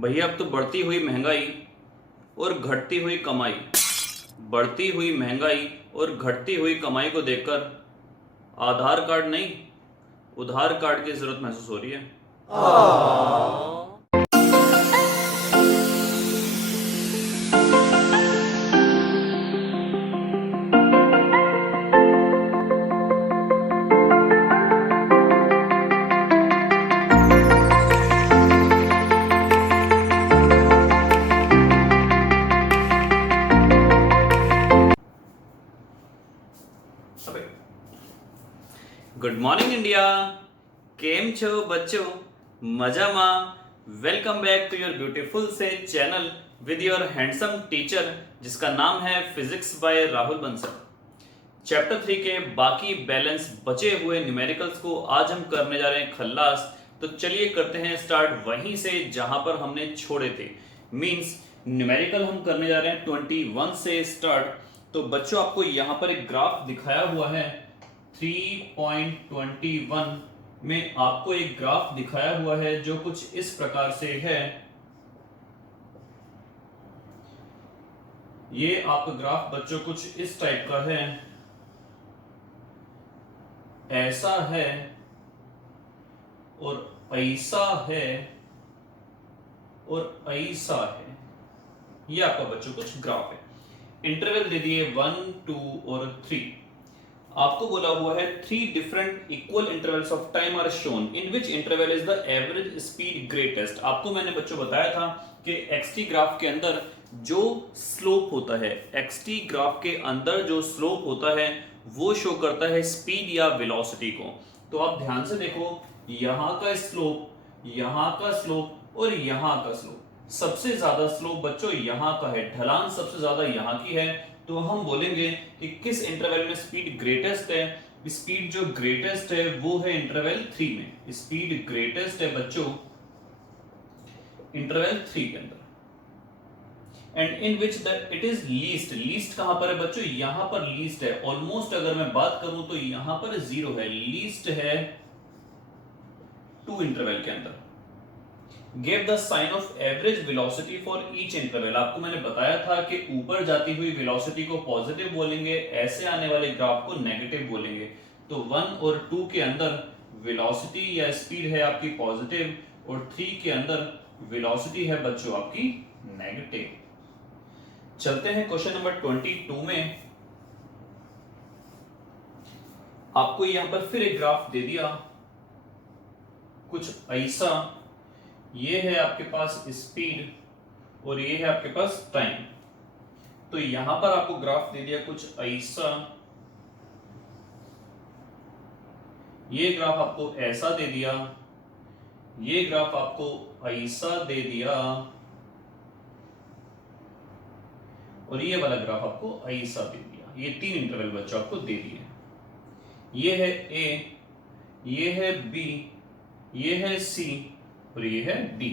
भैया अब तो बढ़ती हुई महंगाई और घटती हुई कमाई, बढ़ती हुई महंगाई और घटती हुई कमाई को देखकर आधार कार्ड नहीं, उधार कार्ड की जरूरत महसूस हो रही है। गुड मॉर्निंग इंडिया, केम छो बच्चों, मजामा। Welcome back to your beautiful से channel with your handsome teacher जिसका नाम है physics by Rahul Bansal. Chapter 3 के बाकी बैलेंस बचे हुए न्यूमेरिकल्स को आज हम करने जा रहे हैं खल्लास। तो चलिए करते हैं स्टार्ट वहीं से जहां पर हमने छोड़े थे। मींस न्यूमेरिकल हम करने जा रहे हैं 21 से स्टार्ट। तो बच्चों आपको यहां पर एक ग्राफ दिखाया हुआ है 3.21 में आपको एक ग्राफ दिखाया हुआ है जो कुछ इस प्रकार से है। ये आपका ग्राफ बच्चों कुछ इस टाइप का है, ऐसा है और ऐसा है और ऐसा है। ये आपका बच्चों कुछ ग्राफ है। इंटरवल दे दिए 1, 2 और 3। आपको बोला हुआ है 3 different equal intervals of time are shown in which interval is the average speed greatest. आपको मैंने बच्चों बताया था कि एक्सटी ग्राफ के अंदर जो स्लोप होता है, एक्सटी ग्राफ के अंदर जो स्लोप होता है वो शो करता है स्पीड या वेलोसिटी को। तो आप ध्यान से देखो, यहां का स्लोप, यहां का स्लोप और यहां का स्लोप। सबसे ज्यादा स्लोप बच्चों यहां का है, ढलान सबसे ज्यादा यहां की है। तो हम बोलेंगे कि किस इंटरवल में स्पीड ग्रेटेस्ट है। स्पीड जो ग्रेटेस्ट है वो है इंटरवल 3 में। स्पीड ग्रेटेस्ट है बच्चों इंटरवल 3 के अंदर। And in which it is least. Least कहां पर है बच्चों? यहां पर लीस्ट है। ऑलमोस्ट अगर मैं बात करूं तो यहां पर 0 है, लीस्ट है 2 इंटरवल के अंदर। Give the sign of average velocity for each interval। आपको मैंने बताया था कि ऊपर जाती हुई वेलोसिटी को पॉजिटिव बोलेंगे, ऐसे आने वाले ग्राफ को नेगेटिव बोलेंगे। तो 1 और 2 के अंदर वेलोसिटी या स्पीड है आपकी पॉजिटिव और 3 के अंदर वेलोसिटी है बच्चों आपकी नेगेटिव। चलते हैं क्वेश्चन नंबर 22 में। आपको यहां पर फिर एक ग्राफ दे दिया कुछ ऐसा। ये है आपके पास स्पीड और ये है आपके पास टाइम। तो यहां पर आपको ग्राफ दे दिया कुछ ऐसा, ये ग्राफ आपको ऐसा दे दिया, ये ग्राफ आपको ऐसा दे दिया और ये वाला ग्राफ आपको ऐसा दे दिया। ये 3 इंटरवल बच्चों आपको दे दिए। ये है ए, ये है बी, ये है सी और ये है D।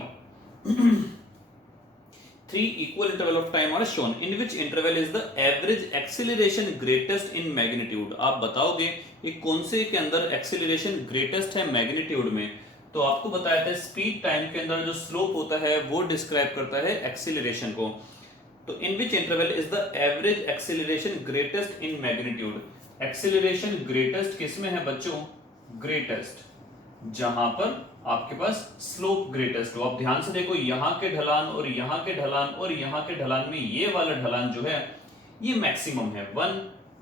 3 equal interval of time are shown in which interval is the average acceleration greatest in magnitude। आप बताओगे कि कौन से के अंदर acceleration greatest है मैग्नीट्यूड में। तो आपको बताया था स्पीड टाइम के अंदर जो स्लोप होता है वो डिस्क्राइब करता है एक्सीलरेशन को। तो in which interval is the average acceleration greatest in magnitude। Acceleration greatest किस में है बच्चों? ग्रेटेस्ट, जहां पर आपके पास स्लोप ग्रेटेस्ट हो। आप ध्यान से देखो, यहां के ढलान और यहां के ढलान और यहां के ढलान में ये वाला ढलान जो है ये मैक्सिमम है। 1,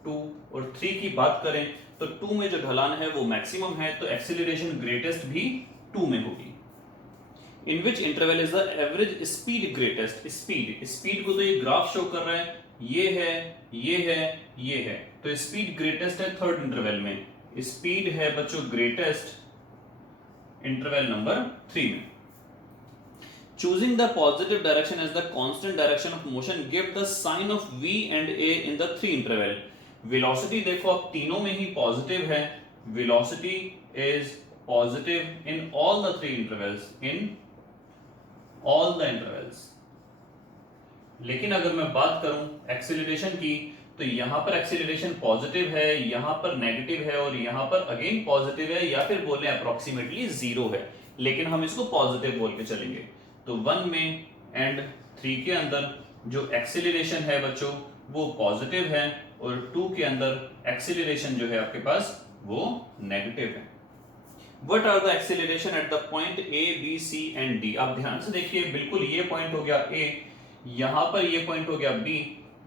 2 और 3 की बात करें तो 2 में जो ढलान है वो मैक्सिमम है, तो एक्सीलरेशन ग्रेटेस्ट भी 2 में होगी। In which interval is the average speed greatest. Speed को तो ये ग्राफ शो कर रहा है, ये है, ये है, ये है। तो स्पीड ग्रेटेस्ट है 3rd इंटरवल में। स्पीड है बच्चों ग्रेटेस्ट इंटरवल नंबर 3 में। Choosing the positive direction as the constant direction of motion, give the sign of v and a in the 3 interval। Velocity देखो आप तीनों में ही पॉजिटिव है। Velocity is positive in all the 3 intervals, in all the intervals। लेकिन अगर मैं बात करूं एक्सीलरेशन की तो यहां पर एक्सीलरेशन पॉजिटिव है, यहां पर नेगेटिव है और यहां पर अगेन पॉजिटिव है, या फिर बोले अप्रोक्सीमेटली 0 है, लेकिन हम इसको पॉजिटिव बोल के चलेंगे। तो 1 में एंड 3 के अंदर जो एक्सेलरेशन है बच्चों वो पॉजिटिव है, और 2 के अंदर एक्सेलरेशन जो है आपके पास वो नेगेटिव है। What are the acceleration at the point A, B, C and D? आप ध्यान से देखिए, बिल्कुल ये पॉइंट हो गया A, यहां पर ये पॉइंट हो गया B,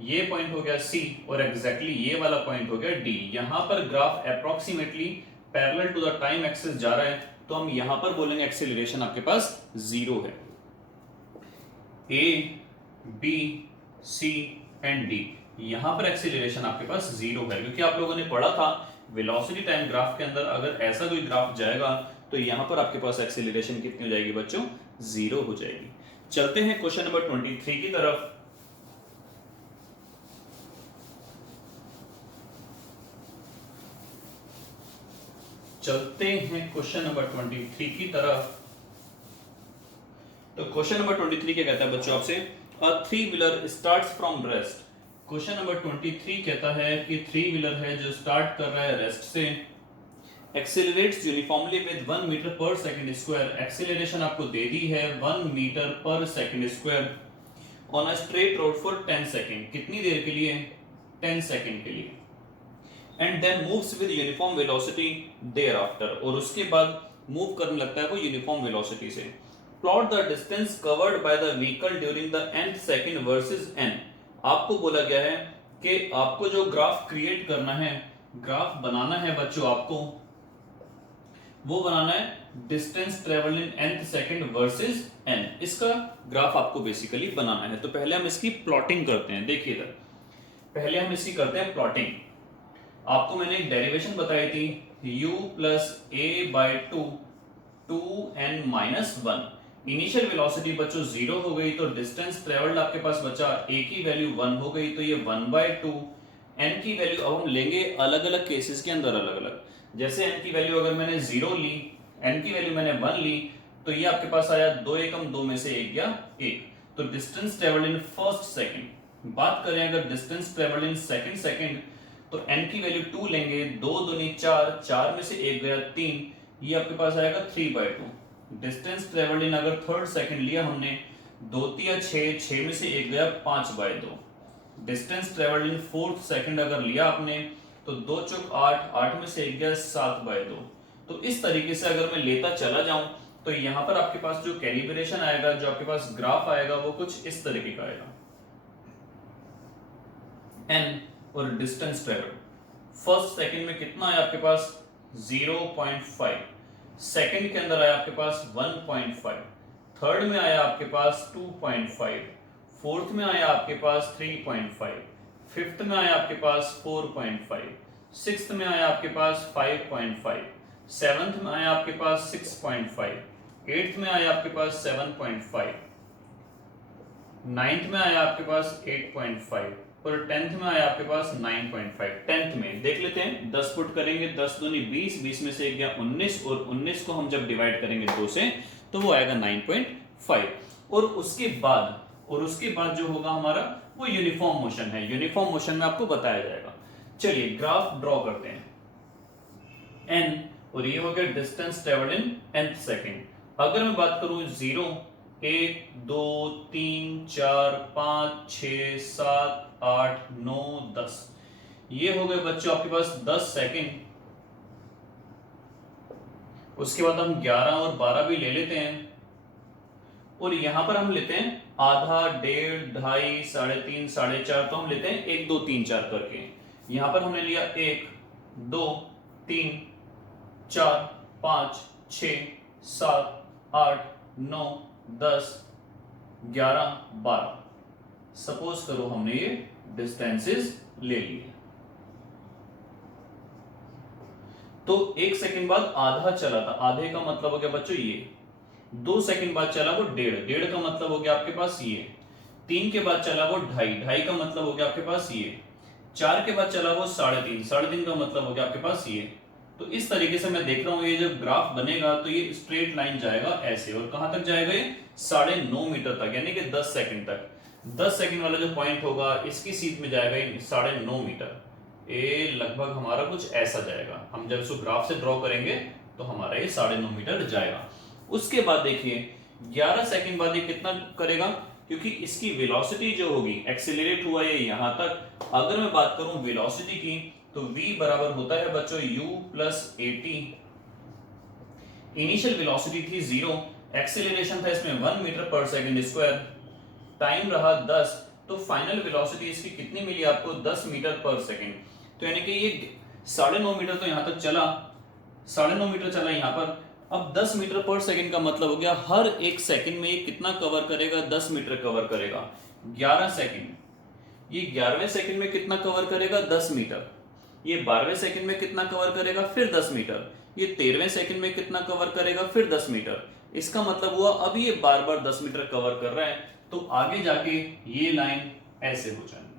ये पॉइंट हो गया C, और एग्जैक्टली ये वाला पॉइंट हो गया D। यहां पर graph approximately parallel to the time axis जा रहा है, तो हम यहां पर बोलेंगे एक्सेलरेशन आपके पास 0 है। A, B, C and D, यहां पर एक्सेलरेशन आपके पास 0 है, क्योंकि आप लोगों ने पढ़ा था वेलोसिटी टाइम ग्राफ के अंदर अगर ऐसा कोई ग्राफ जाएगा तो यहां पर आपके पास एक्सेलरेशन कितनी हो जाएगी बच्चों, 0 हो जाएगी। चलते हैं क्वेश्चन नंबर 23 की तरफ। चलते हैं क्वेश्चन नंबर 23 की तरफ। तो क्वेश्चन नंबर 23 क्या कहता है बच्चों आपसे, a three wheeler starts from rest. Question number 23 कहता है कि थ्री व्हीलर है जो स्टार्ट कर रहा है रेस्ट से, accelerates uniformly with 1 metre per second square, acceleration आपको दे दी है 1 metre per second square on a straight road for 10 second, कितनी देर के लिए, 10 सेकंड के लिए, and then moves with uniform velocity thereafter, और उसके बाद मूव करने लगता है वो यूनिफॉर्म वेलोसिटी से। Plot the distance covered by the vehicle during the nth second versus n। आपको बोला गया है कि आपको जो ग्राफ क्रिएट करना है, ग्राफ बनाना है बच्चों, आपको वो बनाना है distance travelled in nth second versus n, इसका ग्राफ आपको बेसिकली बनाना है। तो पहले हम इसकी प्लॉटिंग करते हैं। देखिए इधर, पहले हम इसकी करते हैं प्लॉटिंग। आपको मैंने एक डेरिवेशन बताई थी, u plus a by 2 2n minus 1। Initial velocity बच्चों 0 हो गई, तो डिस्टेंस ट्रेवल्ड आपके पास बचा a की वैल्यू 1 हो गई, तो ये 1/2। n की वैल्यू अब हम लेंगे अलग अलग केसेस के अंदर अलग अलग, जैसे n की वैल्यू अगर मैंने 0 ली, n की वैल्यू मैंने 1 ली, तो ये आपके पास आया 2 एकम 2 में से 1 गया 1। तो distance travelled in first second. बात करें अगर distance travelled in second second, तो n की वैल्यू 2 लेंगे, 2 दूनी 4, 4 में से 1 गया 3, ये आपके पास आएगा 3/2। डिस्टेंस ट्रेवल्ड इन अगर थर्ड सेकंड लिया हमने, 2 3 6, 6 में से 1 गया 5/2। Distance travelled in fourth second अगर लिया आपने, तो 2 चौक 8, 8 में से 1 गया 7/2। तो इस तरीके से अगर मैं लेता चला जाऊं, तो यहां पर आपके पास जो कैलिब्रेशन आएगा, जो आपके पास ग्राफ आएगा, वो कुछ इस तरीके का आएगा। n और डिस्टेंस ट्रेवल्ड फर्स्ट सेकंड में कितना है आपके पास, 0.5, सेकंड के अंदर आया आपके पास 1.5, थर्ड में आया आपके पास 2.5, फोर्थ में आया आपके पास 3.5, फिफ्थ में आया आपके पास 4.5, सिक्स्थ में आया आपके पास 5.5, सेवंथ में आया आपके पास 6.5, एट्थ में आया आपके पास 7.5, नाइन्थ में आया आपके पास 8.5, और टेंथ में आया आपके पास 9.5। टेंथ में देख लेते हैं, 10 पुट करेंगे, 10 दूनी 20, 20 में से 1 गया 19, और 19 को हम जब डिवाइड करेंगे 2 से, तो वो आएगा 9.5। और उसके बाद जो होगा हमारा वो यूनिफॉर्म मोशन है। यूनिफॉर्म मोशन में आपको बताया जाएगा। चलिए ग्राफ ड्रॉ करते हैं। n, और ये हो गया distance travelled in nth second. अगर मैं बात करूं 0, 1 2 3 4 5 6 7 8 9 10, ये हो गए बच्चों आपके पास 10 सेकंड। उसके बाद हम 11 और 12 भी ले लेते हैं, और यहां पर हम लेते हैं आधा, 1.5, 2.5, 3.5, 4.5, तो हम लेते हैं 1 2 3 4 करके। यहां पर हमने लिया 1 2 3 4 5 6 7 8 9 10 11 12। सपोज करो हमने ये डिस्टेंसेस ले लिए, तो 1 सेकंड बाद आधा चला था, आधे का मतलब हो गया बच्चों ये, 2 सेकंड बाद चला वो 1.5, 1.5 का मतलब हो गया आपके पास ये, 3 के बाद चला वो 2.5, 2.5 का मतलब हो गया आपके पास ये, 4 के बाद चला वो 3.5, 3.5 का मतलब हो गया आपके पास ये। तो इस तरीके से मैं देख रहा हूं ये जब ग्राफ बनेगा तो ये स्ट्रेट लाइन जाएगा ऐसे, और कहां तक जाएगा ये, 9.5 मीटर तक, यानी कि 10 सेकंड तक। 10 सेकंड वाला जो पॉइंट होगा इसकी सीध में जाएगा 9.5 मीटर। ये लगभग हमारा कुछ ऐसा जाएगा। हम जब इसको ग्राफ से ड्रॉ करेंगे तो हमारा ये 9.5 मीटर जाएगा। उसके बाद देखिए 11 सेकंड बाद ये कितना करेगा, क्योंकि इसकी वेलोसिटी जो होगी, एक्सीलरेट हुआ है यहां तक। अगर मैं बात करूं वेलोसिटी की तो v बराबर होता है बच्चों u plus at। Initial velocity थी 0, एक्सीलरेशन था इसमें 1 metre per second square, time रहा 10, तो फाइनल वेलोसिटी इसकी कितनी मिली आपको, 10 मीटर पर सेकंड। तो यानी कि ये 9.5 मीटर तो यहां तक चला, 9.5 मीटर चला यहां पर। अब 10 मीटर पर सेकंड का मतलब हो गया हर एक सेकंड में ये कितना कवर करेगा, 10 मीटर कवर करेगा। 11 सेकंड, ये 11वें सेकंड में कितना कवर करेगा, 10 मीटर। ये 12वें सेकंड में कितना कवर करेगा, फिर 10 मीटर। ये 13वें सेकंड में कितना कवर करेगा, फिर 10 मीटर। इसका मतलब हुआ अब ये बार बार 10 मीटर कवर कर रहा है, तो आगे जाके ये लाइन ऐसे हो जानी है,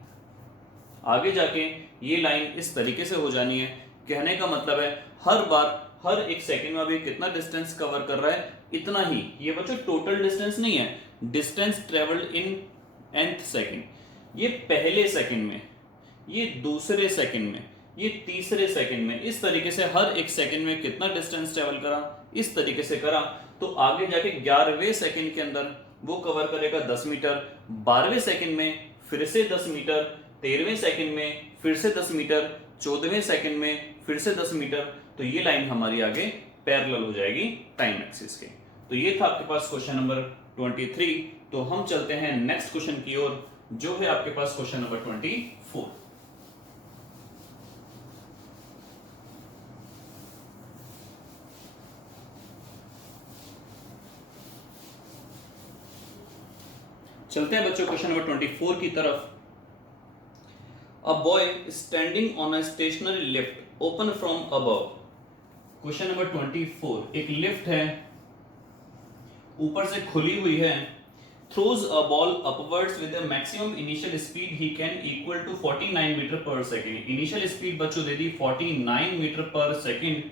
आगे जाके ये लाइन इस तरीके से हो जानी है। कहने का मतलब है हर बार हर एक सेकंड में अभी कितना डिस्टेंस कवर कर रहा है, इतना ही। ये बच्चों टोटल डिस्टेंस नहीं है, distance travelled in nth second. ये पहले सेकंड में, ये दूसरे सेकंड में, ये तीसरे सेकंड में, इस तरीके से हर एक सेकंड में कितना डिस्टेंस ट्रेवल करा, इस तरीके से करा। तो आगे जाके 11वें सेकंड के अंदर वो कवर करेगा 10 मीटर, 12वें सेकंड में फिर से 10 मीटर, 13वें सेकंड में फिर से 10 मीटर, 14वें सेकंड में फिर से 10 मीटर। तो ये लाइन हमारी आगे पैरेलल हो जाएगी टाइम एक्सिस के। तो ये था आपके पास क्वेश्चन नंबर 23। तो हम चलते हैं नेक्स्ट क्वेश्चन की ओर, जो है आपके पास क्वेश्चन नंबर 24। चलते हैं बच्चों क्वेश्चन नंबर 24 की तरफ। A boy standing on a stationary lift open from above. Question number 24, एक लिफ्ट है, ऊपर से खुली हुई है, throws a ball upwards with the maximum initial speed he can equal to 49 metre per second. Initial speed बच्चों दे दी 49 metre per second.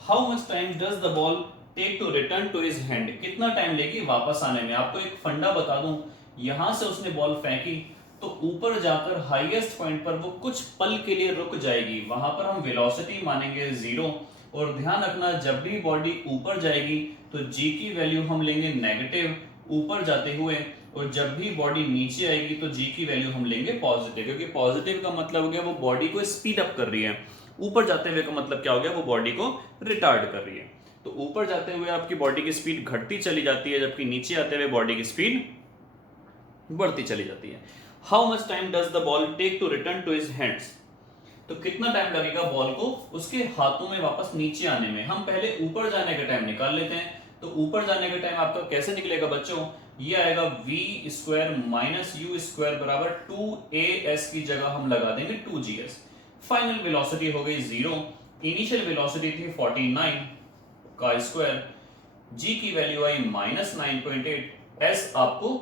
How much time does the ball take to return to his hand. कितना time लेगी वापस आने में। आपको एक फंडा बता दूं, यहां से उसने बॉल फेंकी तो ऊपर जाकर हाईएस्ट पॉइंट पर वो कुछ पल के लिए रुक जाएगी, वहां पर हम वेलोसिटी मानेंगे 0। और ध्यान रखना जब भी बॉडी ऊपर जाएगी तो जी की वैल्यू हम लेंगे नेगेटिव ऊपर जाते हुए, और जब भी बॉडी नीचे आएगी तो जी की वैल्यू हम लेंगे पॉजिटिव, क्योंकि पॉजिटिव का मतलब हो गया वो बॉडी को स्पीड अप कर रही है, ऊपर जाते हुए का मतलब क्या हो गया, वो बॉडी को रिटार्ड कर रही है। तो ऊपर जाते हुए आपकी बॉडी की स्पीड घटती चली जाती है, जबकि नीचे आते हुए बॉडी की स्पीड बढ़ती चली जाती है। How much time does the ball take to return to his hands. तो कितना टाइम लगेगा बॉल को उसके हाथों में वापस नीचे आने में। हम पहले ऊपर जाने का टाइम निकाल लेते हैं। तो ऊपर जाने का टाइम आपका कैसे निकलेगा बच्चों, ये आएगा v square minus you square बराबर 2as की जगह हम लगा देंगे 2gs। फाइनल वेलोसिटी हो गई 0, इनिशियल वेलोसिटी थी 49 का स्क्वायर, g की वैल्यू आई -9.8। s आपको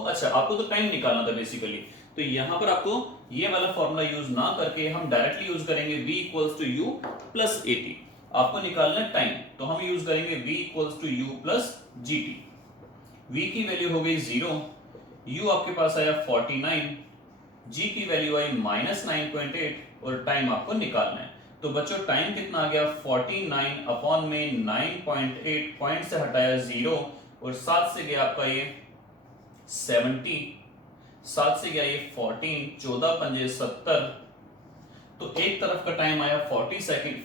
अच्छा आपको तो टाइम निकालना था बेसिकली, तो यहां पर आपको ये वाला फॉर्मूला यूज ना करके हम डायरेक्टली यूज करेंगे v equals to u plus at। आपको निकालना है टाइम, तो हम यूज करेंगे v equals to u plus gt। v की वैल्यू हो गई 0, u आपके पास आया 49, g की वैल्यू आई -9.8 और टाइम आपको निकालना है। तो बच्चों टाइम कितना आ गया 49 अपॉन में 9.8, पॉइंट से हटाया 0 और 7 से गया आपका ये 70, 7 से गया ये 14, 14 पंजे 70। तो एक तरफ का टाइम आया 40 सेकंड,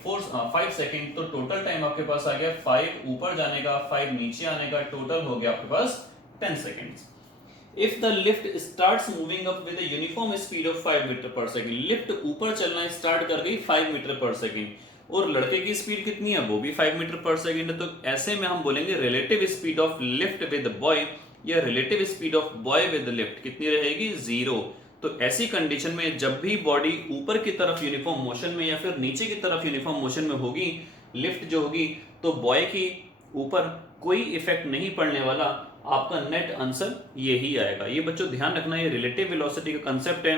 5 सेकंड। तो टोटल टाइम आपके पास आ गया 5 ऊपर जाने का, 5 नीचे आने का, टोटल हो गया आपके पास 10 seconds. If the lift starts moving up with a uniform speed of 5 metre per second, lift ऊपर चलना स्टार्ट कर गई 5 मीटर पर सेकंड, और लड़के की स्पीड कितनी है, वो भी 5 मीटर पर सेकंड है। तो ऐसे में हम बोलेंगे relative speed of lift with boy या relative speed of boy with lift कितनी रहेगी, 0। तो ऐसी कंडीशन में जब भी बॉडी ऊपर की तरफ यूनिफॉर्म मोशन में या फिर नीचे की तरफ यूनिफॉर्म मोशन में होगी, लिफ्ट जो होगी, तो बॉय की ऊपर कोई इफेक्ट नहीं पड़ने वाला, आपका नेट आंसर यही आएगा। ये बच्चों ध्यान रखना, ये रिलेटिव वेलोसिटी का कांसेप्ट है,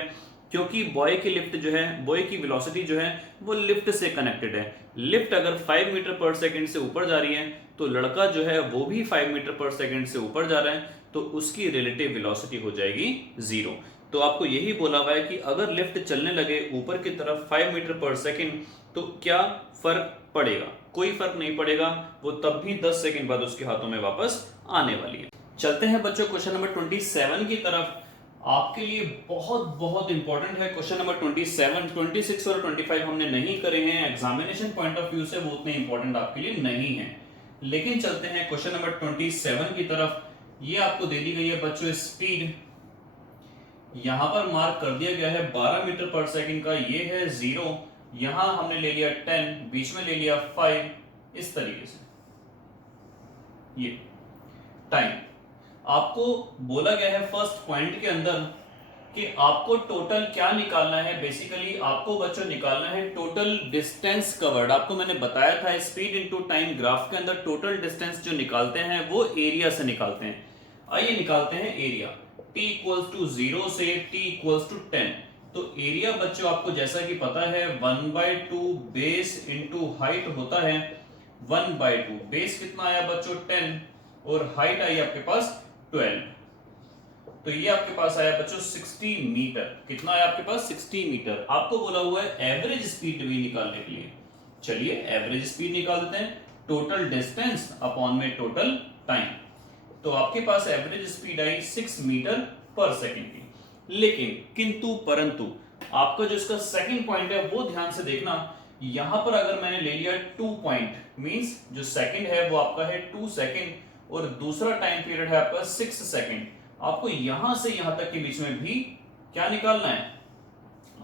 क्योंकि बॉय की लिफ्ट जो है, बॉय की वेलोसिटी जो है वो लिफ्ट से कनेक्टेड है। लिफ्ट अगर 5 मीटर पर सेकंड से ऊपर जा रही है तो लड़का जो है वो भी 5 मीटर पर सेकंड से ऊपर जा रहा है, तो उसकी रिलेटिव वेलोसिटी हो जाएगी 0। तो आपको यही बोला हुआ है कि अगर लिफ्ट चलने लगे ऊपर की तरफ 5 मीटर पर सेकंड तो क्या फर्क पड़ेगा। कोई फर्क नहीं पड़ेगा, वो तब भी 10 सेकंड बाद उसके हाथों में वापस आने वाली है। चलते हैं बच्चों क्वेश्चन नंबर 27 की तरफ। आपके लिए बहुत बहुत इंपॉर्टेंट है क्वेश्चन नंबर 27। 26 और 25 हमने नहीं करे हैं, एग्जामिनेशन पॉइंट ऑफ व्यू से वो उतने इंपॉर्टेंट आपके लिए नहीं है। लेकिन चलते हैं क्वेश्चन नंबर 27 की तरफ। ये आपको दे दी गई है बच्चों स्पीड, यहां पर मार्क कर दिया गया है 12 मीटर पर सेकंड का, ये है 0, यहां हमने ले लिया 10, बीच में ले लिया 5, इस तरीके से ये टाइम। आपको बोला गया है फर्स्ट पॉइंट के अंदर कि आपको टोटल क्या निकालना है। बेसिकली आपको बच्चों निकालना है टोटल डिस्टेंस कवर्ड। आपको मैंने बताया था स्पीड इनटू टाइम ग्राफ के अंदर टोटल डिस्टेंस जो निकालते हैं वो एरिया से निकालते हैं। आइए निकालते हैं एरिया। t इक्वल्स टू 0 से t इक्वल्स टू 10। तो एरिया बच्चों आपको जैसा कि पता है 1/2 बेस इनटू हाइट होता है 1/2। बेस कितना आया बच्चों 10 और हाइट आई आपके पास 12। तो ये आपके पास आया बच्चों 60 मीटर। कितना आया आपके पास 60 मीटर। आपको बोला हुआ है एवरेज स्पीड भी निकालने के लिए। चलिए एवरेज स्पीड निकाल देते हैं, टोटल डिस्टेंस अपॉन में टोटल टाइम। तो आपके पास एवरेज स्पीड आई 6 मीटर पर सेकंड की। लेकिन किंतु परंतु आपका जो इसका सेकंड पॉइंट है वो ध्यान से देखना। यहां पर अगर मैंने ले लिया 2 पॉइंट, मींस जो सेकंड है वो आपका है 2 सेकंड और दूसरा टाइम पीरियड है आपका 6 सेकंड। आपको यहां से यहां तक के बीच में भी क्या निकालना है,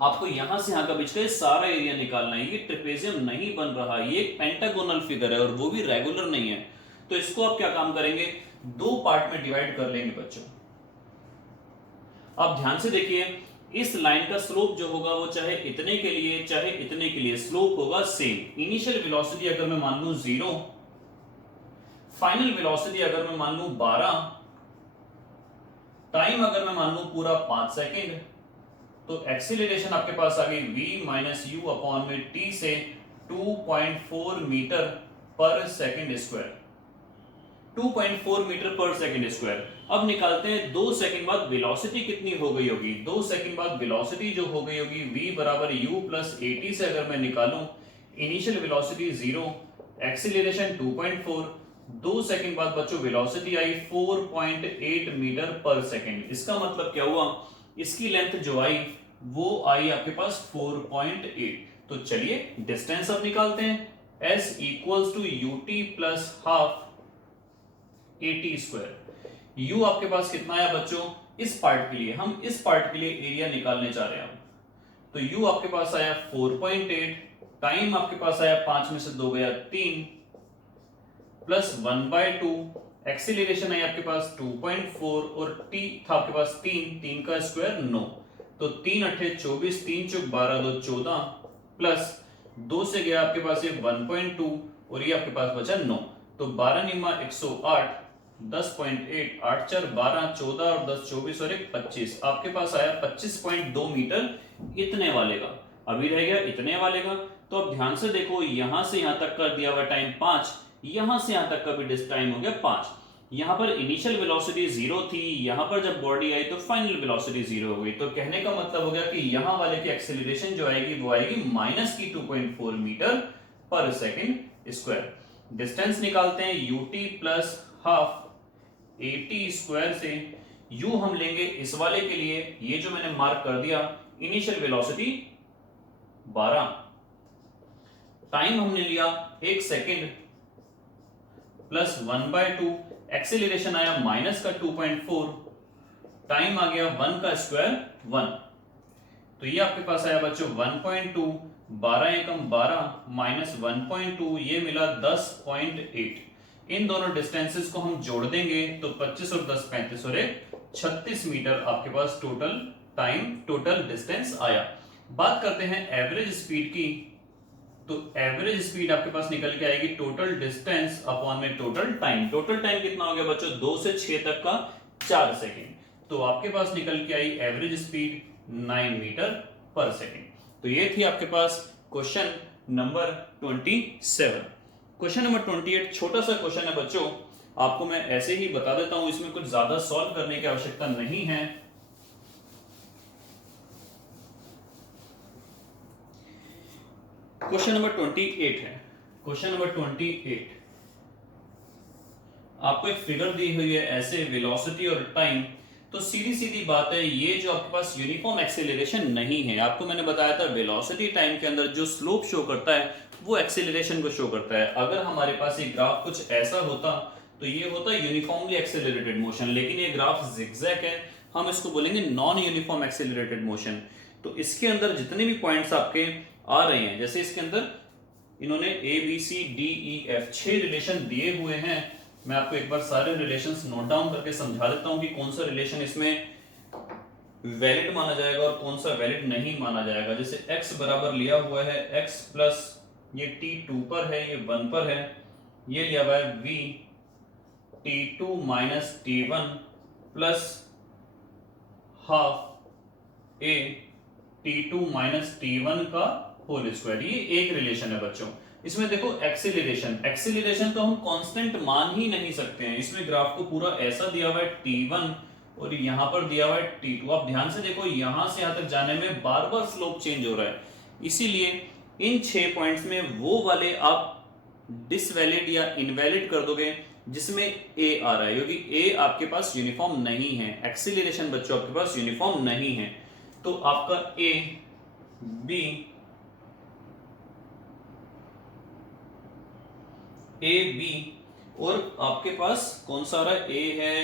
आपको यहां से यहां का बीच का सारा एरिया निकालना है। ये ट्रेपेजियम नहीं बन रहा, ये एक पेंटागोनल फिगर है और वो भी रेगुलर नहीं है। तो इसको आप क्या काम करेंगे, 2 पार्ट में डिवाइड कर लेंगे बच्चों। आप ध्यान से देखिए, इस लाइन का स्लोप जो होगा वो चाहे इतने के लिए चाहे इतने के लिए स्लोप होगा सेम। इनिशियल वेलोसिटी अगर मैं मान लूं 0, फाइनल वेलोसिटी अगर मैं मान लूं 12, टाइम अगर मैं मान लूं पूरा 5 सेकंड, तो एक्सीलरेशन आपके पास आ गई v माइनस यू अपॉन में t से 2.4 metre per second square. 2.4 metre per second square. अब निकालते हैं 2 सेकंड बाद वेलोसिटी कितनी हो गई होगी। 2 सेकंड बाद वेलोसिटी जो हो गई होगी v बराबर u प्लस at से अगर मैं निकालूं, इनिशियल वेलोसिटी 0, एक्सीलरेशन 2.4, 2 सेकंड बाद बच्चों वेलोसिटी आई 4.8 मीटर पर सेकंड। इसका मतलब क्या हुआ, इसकी लेंथ जो आई वो आई आपके पास 4.8। तो चलिए डिस्टेंस अब निकालते हैं। s equals to ut plus half at square. u आपके पास कितना आया बच्चों, इस पार्ट के लिए हम इस पार्ट के लिए एरिया निकालने जा रहे हैं। तो u आपके पास आया 4.8, टाइम आपके पास आया 5 में से 2 गया 3 प्लस 1/2, एक्सीलरेशन है आपके पास 2.4 और t था आपके पास 3 का स्क्वायर 9। तो 3 अट्ठे 24, 3 चौक 12, 2 14 प्लस 2 से गया आपके पास ये 1.2 और ये आपके पास बचा 9। तो 12 निम्मा 108, 10.8, 8 4 12, 14 और 10 24 और 1 25। आपके पास आया 25.2 मीटर इतने वाले का। अभी रह गया इतने वाले का। तो अब ध्यान से देखो, यहां से यहां तक कर दिया हुआ टाइम 5, यहां से यहां तक का भी टाइम हो गया 5। यहां पर इनिशियल वेलोसिटी 0 थी, यहां पर जब बॉडी आई तो फाइनल वेलोसिटी 0 हो गई। तो कहने का मतलब हो गया कि यहां वाले की एक्सेलरेशन जो आएगी वो आएगी माइनस की 2.4 metre per second square. Distance निकालते हैं ut plus half at square से। u हम लेंगे इस वाले के लिए, ये जो मैंने मार्क कर दिया इनिशियल वेलोसिटी 12, टाइम हमने लिया 1 सेकंड प्लस 1/2, एक्सीलरेशन आया माइनस का 2.4, टाइम आ गया 1 का स्क्वायर 1। तो ये आपके पास आया बच्चों 1.2, 12 एकम 12 माइनस 1.2, ये मिला 10.8। इन दोनों डिस्टेंसेस को हम जोड़ देंगे तो 25 और 10 35 और 1 36 मीटर आपके पास टोटल टाइम टोटल डिस्टेंस आया। बात करते हैं एवरेज स्पीड की। तो एवरेज स्पीड आपके पास निकल के आएगी टोटल डिस्टेंस अपॉन में टोटल टाइम। टोटल टाइम कितना हो गया बच्चों, 2 से 6 तक का 4 सेकंड। तो आपके पास निकल के I average speed 9 metre per second. तो ये थी आपके पास क्वेश्चन नंबर 27। क्वेश्चन नंबर 28 छोटा सा क्वेश्चन है बच्चों, आपको मैं ऐसे ही बता देता हूं, इसमें कुछ ज्यादा सॉल्व करने की आवश्यकता नहीं है। क्वेश्चन नंबर 28 है। क्वेश्चन नंबर 28, आपको एक फिगर दी हुई है ऐसे वेलोसिटी और टाइम, तो सीधी सीधी बात है, ये जो आपके पास यूनिफॉर्म एक्सेलरेशन नहीं है, आपको मैंने बताया था वेलोसिटी टाइम के अंदर जो स्लोप शो करता है वो एक्सेलरेशन को शो करता है। अगर हमारे पास ये ग्राफ कुछ ऐसा होता तो ये होता यूनिफॉर्मली एक्सेलरेटेड मोशन, लेकिन ये ग्राफ जिगजैग है, हम इसको बोलेंगे नॉन यूनिफॉर्म एक्सेलरेटेड मोशन। तो इसके अंदर जितने भी पॉइंट्स आपके आ रहे हैं, जैसे इसके अंदर इन्होंने A B C D E F 6 relation दिए हुए हैं, मैं आपको एक बार सारे रिलेशंस नोट डाउन करके समझा देता हूं कि कौन सा रिलेशन इसमें वैलिड माना जाएगा और कौन सा वैलिड नहीं माना जाएगा। जैसे x बराबर लिया हुआ है x प्लस ये t 2 पर है, ये 1 पर है, ये लिया हुआ है v t2 minus t1 plus half a t2 minus t1 का होल स्क्वायर, ये एक रिलेशन है बच्चों। इसमें देखो एक्सीलरेशन तो हम कांस्टेंट मान ही नहीं सकते हैं, इसमें ग्राफ को पूरा ऐसा दिया हुआ है t1 और यहां पर दिया हुआ है t2। आप ध्यान से देखो, यहां से यहां तक जाने में बार बार स्लोप चेंज हो रहा है, इसीलिए इन 6 पॉइंट्स में वो वाले आप डिसवैलिड या इनवैलिड कर दोगे जिसमें a आ रहा है, क्योंकि a आपके पास यूनिफॉर्म नहीं है, एक्सीलरेशन बच्चों आपके पास यूनिफॉर्म नहीं है। तो आपका a b ए बी, और आपके पास कौन सा रहा है, ए है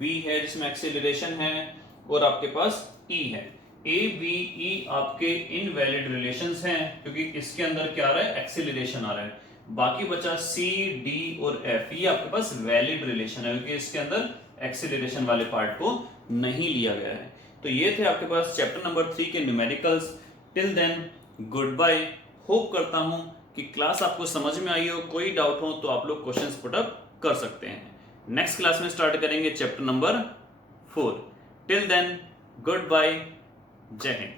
बी है जिसमें एक्सेलरेशन है, और आपके पास ई है। ए बी ई आपके इनवैलिड रिलेशंस हैं, क्योंकि इसके अंदर क्या आ रहा है, एक्सेलरेशन आ रहा है। बाकी बचा सी डी और एफ, ये आपके पास वैलिड रिलेशन है, क्योंकि इसके अंदर एक्सेलरेशन वाले पार्ट को नहीं लिया गया है। तो ये थे आपके पास चैप्टर नंबर 3 के numericals. Till then goodbye. Hope करता हूं कि क्लास आपको समझ में आई हो, कोई डाउट हो तो आप लोग क्वेश्चंस पुट अप कर सकते हैं। नेक्स्ट क्लास में स्टार्ट करेंगे chapter number 4। Till then goodbye, जय हिंद।